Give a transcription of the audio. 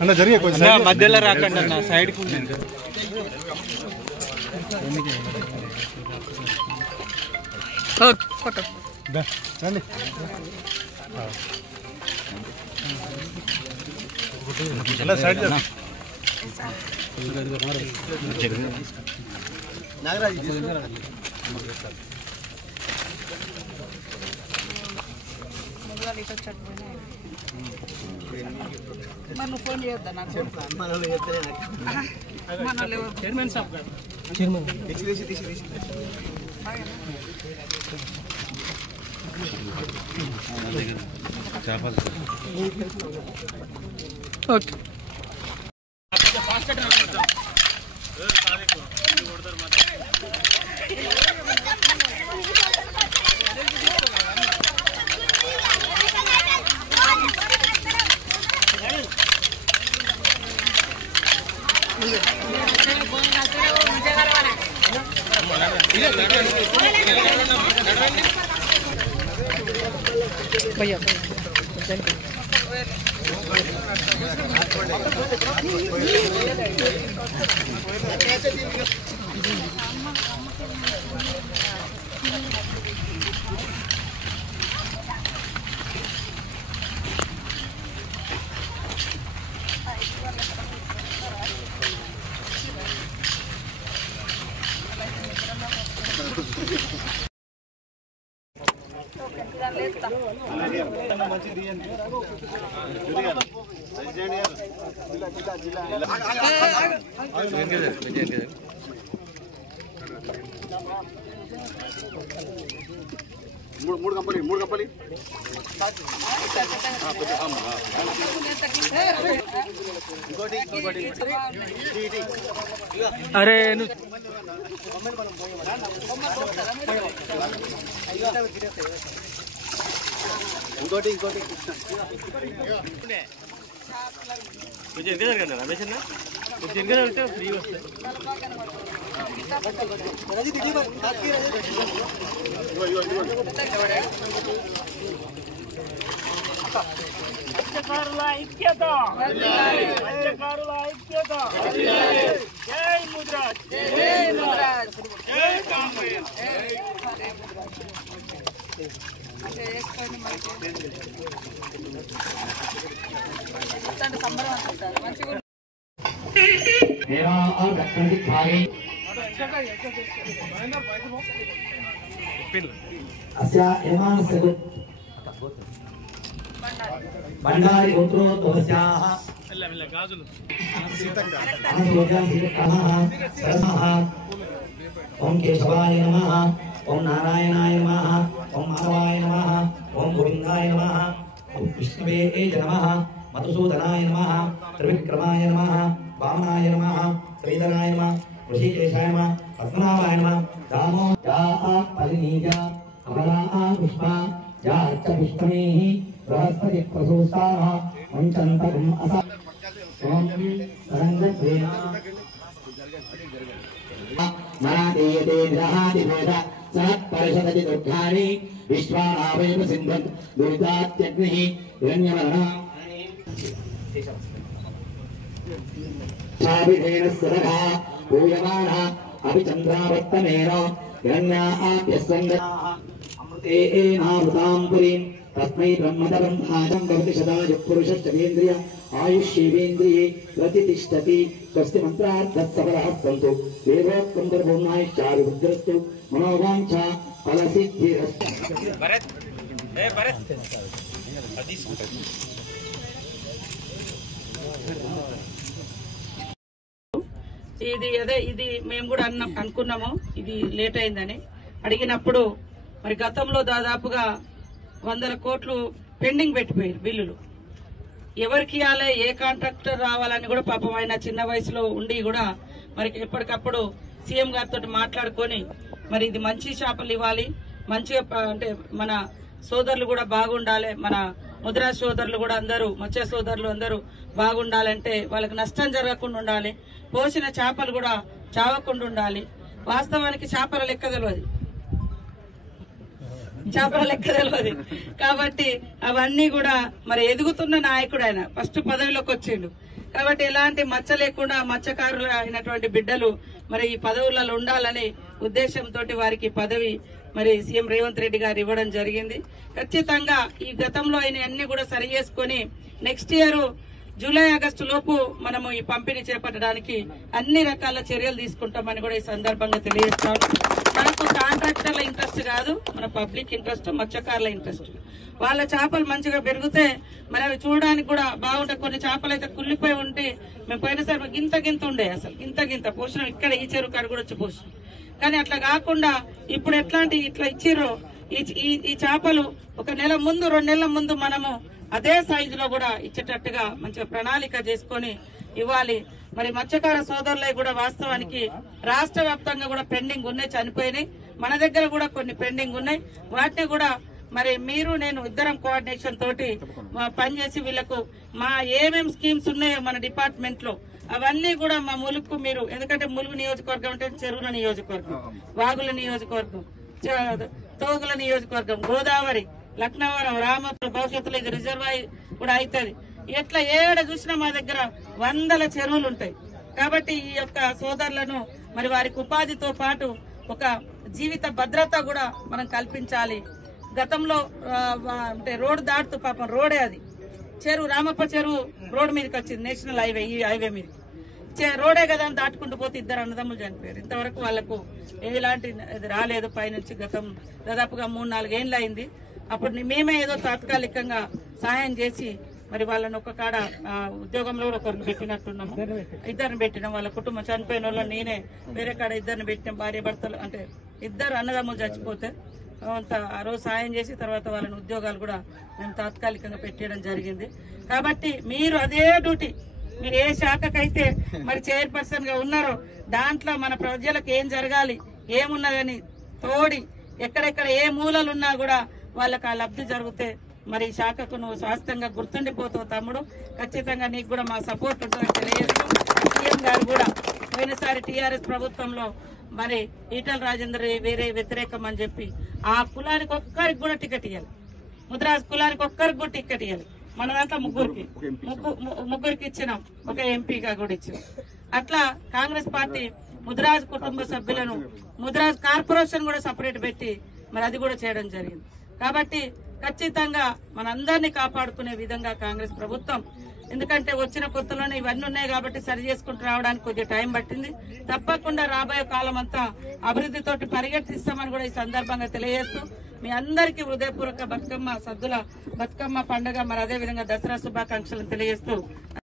అన్న జరిగే మధ్యలో రాకండి అన్న సైడ్ కు చండి సైడ్ నాగరాజ్ మనం ఫోన్ చేయొద్దా నాకు చైర్మన్ సాబ్ చైర్మన్ ఓకే भैया మూడు కంపలి అరే ఇంకోటి కొంచెం ఎంత జరగండి రమేష్ అన్న కొంచెం ఎంత జరిగితే ఫ్రీ వస్తాయి మత్స్యకారుల ఐక్యత మత్స్యకారుల ఐక్యత జై ముద్రాజ్ జై ముద్రాజ్ జై కాంగ్రెస్ भंडारी गोत्रोद्भवस्याः ओम केशवाय नमः ओम नारायणाय नमः ओम माधवाय नमः ओम गोविंदाय नमः ओम विष्णवे नमः मधुसूदनाय नमः त्रिविक्रमाय नमः वामनाय नमः श्रीधराय नमः ऋषिकेशाय नमः पद्मनाभाय नमः दामो जा फलिनीजा अमला पुष्पा जा च पुष्पमेः बृहस्पति प्रसूताः पंचन्तकम् असा ओम तरंगद्वेना मनादेयते ग्रहादिभेद सहत्परिषदति दुर्गाणि विश्वानावेव सिन्धन् दुरितात्यग्निः हिरण्यवर्णः चाभिधेन सुरभा पूयमानः अभिचन्द्रावर्तमेन हिरण्याभ्यस्सङ्गताः अमृते एनामृतां पुरीं तस्मै ब्रह्मदबन्धानं भवति सदायुः पुरुषश्चेन्द्रिय आयुष्येवेन्द्रिये प्रतिष्ठति स्वस्ति मंत्रार्थः सफलः सन्तु वेदोक्तं दुर्भुम्नाश्चाभिवृद्धिरस्तु मनोवाञ्छा फलसिद्धिरस्तु भरत ए भरत ఇది మేము కూడా అనుకున్నాము ఇది లేట్ అయిందని అడిగినప్పుడు మరి గతంలో దాదాపుగా 100 కోట్లు పెండింగ్ పెట్టిపోయారు బిల్లులు ఎవరికి ఇవ్వాలి ఏ కాంట్రాక్టర్ రావాలని కూడా పాపం ఆయన చిన్న వయసులో ఉండి కూడా మరి ఎప్పటికప్పుడు సీఎం గారితో మాట్లాడుకొని మరి ఇది మంచి చేపలు ఇవ్వాలి మంచిగా అంటే మన సోదరులు కూడా బాగుండాలి మన ముద్రా సోదరులు కూడా అందరూ మత్స్య సోదరులు అందరూ బాగుండాలంటే వాళ్ళకి నష్టం జరగకుండా ఉండాలి పోసిన చేపలు కూడా చావకుండా ఉండాలి వాస్తవానికి చేపల లెక్క తెలియదు చేపల లెక్క తెలియదు. కాబట్టి అవన్నీ కూడా మరి ఎదుగుతున్న నాయకుడు ఆయన, ఫస్ట్ పదవిలోకి వచ్చిండు. కాబట్టి ఎలాంటి మచ్చ లేకుండా మత్స్యకారులు అయినటువంటి బిడ్డలు మరి ఈ పదవులలో ఉండాలనే ఉద్దేశంతో వారికి పదవి మరి సీఎం రేవంత్ రెడ్డి గారు ఇవ్వడం జరిగింది. ఖచ్చితంగా ఈ గతంలో అయిన అన్ని కూడా సరి చేసుకుని నెక్స్ట్ ఇయర్ జూలై ఆగస్టు లోపు మనము ఈ పంపిణీ చేపట్టడానికి అన్ని రకాల చర్యలు తీసుకుంటామని కూడా ఈ సందర్భంగా తెలియజేస్తాను. మనకు కాంట్రాక్టర్ల ఇంట్రెస్ట్ కాదు, మన పబ్లిక్ ఇంట్రెస్ట్, మత్స్యకారుల ఇంట్రెస్ట్. వాళ్ళ చేపలు మంచిగా పెరిగితే మరి అవి చూడడానికి కూడా బాగుంటాయి. కొన్ని చేపలు అయితే కుళ్ళిపోయి ఉంటే మేము పోయినసారి గింత ఉండే, అసలు గింత పోషణం ఇక్కడ ఈ చెరువు కాడ కూడా వచ్చి పోషణం. కానీ అట్లా కాకుండా ఇప్పుడు ఎట్లాంటి ఇట్లా ఇచ్చిర్రో ఈ చేపలు ఒక నెల ముందు 2 నెలల ముందు మనము అదే సైజులో కూడా ఇచ్చేటట్టుగా మంచిగా ప్రణాళిక చేసుకుని ఇవ్వాలి. మరి మత్స్యకార సోదరులై కూడా వాస్తవానికి రాష్ట్ర వ్యాప్తంగా కూడా పెండింగ్ ఉన్నాయి, చనిపోయినాయి. మన దగ్గర కూడా కొన్ని పెండింగ్ ఉన్నాయి. వాటిని కూడా మరి మీరు నేను ఇద్దరం కోఆర్డినేషన్ తోటి పనిచేసి వీళ్లకు మా ఏమేం స్కీమ్స్ ఉన్నాయో మన డిపార్ట్మెంట్ లో అవన్నీ కూడా మా ములుగు మీరు, ఎందుకంటే ములుగు నియోజకవర్గం అంటే చెరువుల నియోజకవర్గం, వాగుల నియోజకవర్గం, తోగుల నియోజకవర్గం, గోదావరి, లక్నవరం, రామపురం, భవిష్యత్తులో ఇది రిజర్వాయర్ కూడా అవుతుంది. ఎట్లా ఏడ చూసినా మా దగ్గర 100 చెరువులు ఉంటాయి. కాబట్టి ఈ యొక్క సోదరులను మరి వారికి ఉపాధితో పాటు ఒక జీవిత భద్రత కూడా మనం కల్పించాలి. గతంలో అంటే రోడ్డు దాటుతూ పాపం రోడే అది చెరువు, రామప్ప చెరువు రోడ్డు మీదకి వచ్చింది, నేషనల్ హైవే, ఈ హైవే మీద రోడే కదా అని దాటుకుంటూ పోతే 2 అన్నదమ్ములు చనిపోయారు. ఇంతవరకు వాళ్లకు ఎలాంటి రాలేదు పైనుంచి. గతం దాదాపుగా 3-4 ఏళ్ళు అయింది. అప్పుడు మేమే ఏదో తాత్కాలికంగా సహాయం చేసి మరి వాళ్ళని ఒక కాడ ఉద్యోగంలో కూడా ఒకరిని పెట్టినట్టున్నాము. 2 పెట్టినాం. వాళ్ళ కుటుంబం చనిపోయిన వాళ్ళని నేనే వేరే కాడ 2 పెట్టినాం. భార్య భర్తలు అంటే 2 అన్నదమ్ములు చచ్చిపోతే ఆ రోజు సాయం చేసి తర్వాత వాళ్ళని ఉద్యోగాలు కూడా మేము తాత్కాలికంగా పెట్టడం జరిగింది. కాబట్టి మీరు అదే డ్యూటీ, మీరు ఏ శాఖకైతే మరి చైర్పర్సన్ గా ఉన్నారో దాంట్లో మన ప్రజలకు ఏం జరగాలి, ఏమున్నదని తోడి ఎక్కడెక్కడ ఏ మూలలున్నా కూడా వాళ్ళకి ఆ లబ్ధి జరిగితే మరి ఈ శాఖకు నువ్వు శాస్త్రంగా గుర్తుండిపోతావు తమ్ముడు. ఖచ్చితంగా నీకు కూడా మా సపోర్ట్ ఉంటుందని తెలియజేస్తూ సీఎం గారు కూడా పోయినసారి టీఆర్ఎస్ ప్రభుత్వంలో మరి ఈటల రాజేందర్ వేరే వ్యతిరేకం అని చెప్పి ఆ కులానికి ఒక్కరికి కూడా టికెట్ ఇవ్వాలి, ముద్రాజ్ కులానికి ఒక్కరికి కూడా టికెట్ ఇవ్వాలి. మన దాంట్లో ముగ్గురికి ఇచ్చినాం, ఒక ఎంపీగా కూడా ఇచ్చినాం. అట్లా కాంగ్రెస్ పార్టీ ముద్రాజ్ కుటుంబ సభ్యులను ముద్రాజ్ కార్పొరేషన్ కూడా సపరేట్ పెట్టి మరి అది కూడా చేయడం జరిగింది. కాబట్టి ఖచ్చితంగా మనందరినీ కాపాడుకునే విధంగా కాంగ్రెస్ ప్రభుత్వం, ఎందుకంటే వచ్చిన కొత్తలోనే ఇవన్నీ ఉన్నాయి కాబట్టి సరి చేసుకుంటూ రావడానికి కొద్దిగా టైం పట్టింది. తప్పకుండా రాబోయే కాలం అంతా అభివృద్ధితోటి పరిగెత్తిస్తామని కూడా ఈ సందర్భంగా తెలియజేస్తూ మీ అందరికీ హృదయపూర్వక బతుకమ్మ పండుగ మరి అదే విధంగా దసరా శుభాకాంక్షలు తెలియజేస్తూ